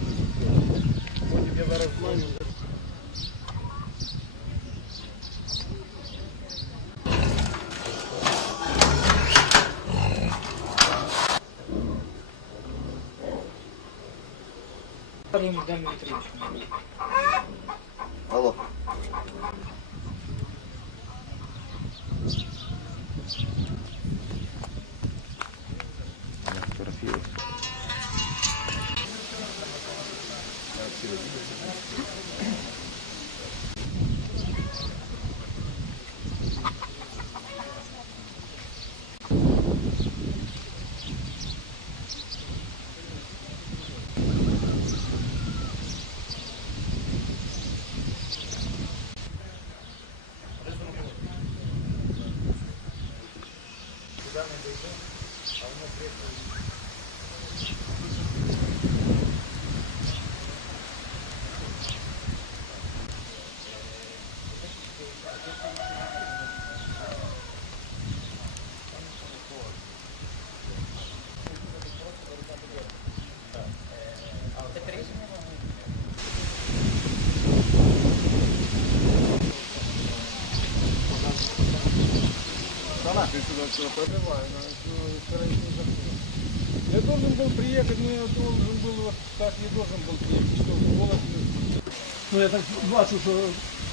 брати. Потім я зараз знаю. Алло. 그다음에 이제 Я должен был приехать, но я должен был, вот так не должен был приехать, что голос... Ну я так бачу, що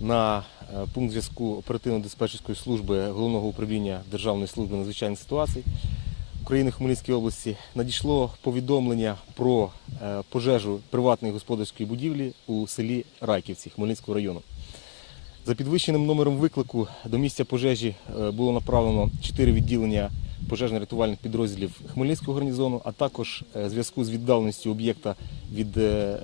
на е, пункт зв'язку оперативно-диспетчерської служби головного управління Державної служби надзвичайних ситуацій України Хмельницької області надійшло повідомлення про е, пожежу приватної господарської будівлі у селі Райківці Хмельницького району. За підвищеним номером виклику до місця пожежі е, було направлено 4 відділення пожежно-рятувальних підрозділів Хмельницького гарнізону, а також зв'язку з віддаленістю об'єкта від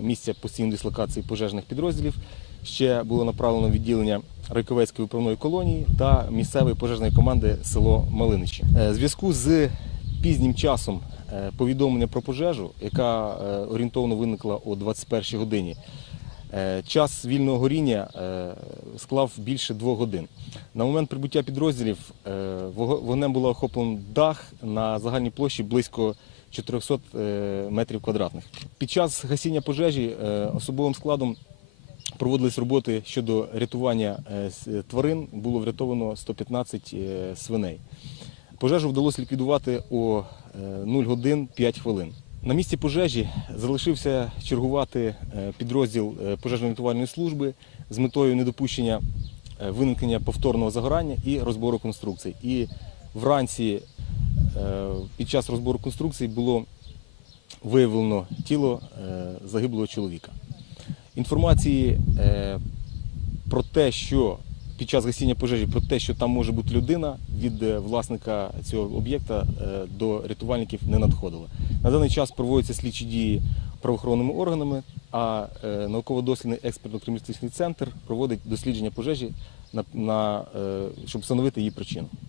місця постійної дислокації пожежних підрозділів. Ще було направлено відділення Райковецької управної колонії та місцевої пожежної команди село Малиничі. Е, зв'язку з пізнім часом е, повідомлення про пожежу, яка е, орієнтовно виникла о 21 годині. Час вільного горіння склав більше двох годин. На момент прибуття підрозділів вогнем було охоплено дах на загальній площі близько 400 е, метрів квадратних. Під час гасіння пожежі особовим складом проводились роботи щодо рятування е, тварин. Було врятовано 115 е, свиней. Пожежу вдалося ліквідувати о е, 0 годин 5 хвилин. На місці пожежі залишився чергувати е, підрозділ е, пожежно-рятувальної служби з метою недопущення е, виникнення повторного загорання і розбору конструкцій. І вранці е, під час розбору конструкцій було виявлено тіло е, загиблого чоловіка. Інформації е, про те, що під час гасіння пожежі, про те, що там може бути людина, від е, власника цього об'єкта е, до рятувальників не надходило. На даний час проводяться слідчі дії правоохоронними органами, а е, науково-дослідний експертно-криміналістичний центр проводить дослідження пожежі, на, на, щоб встановити її причину.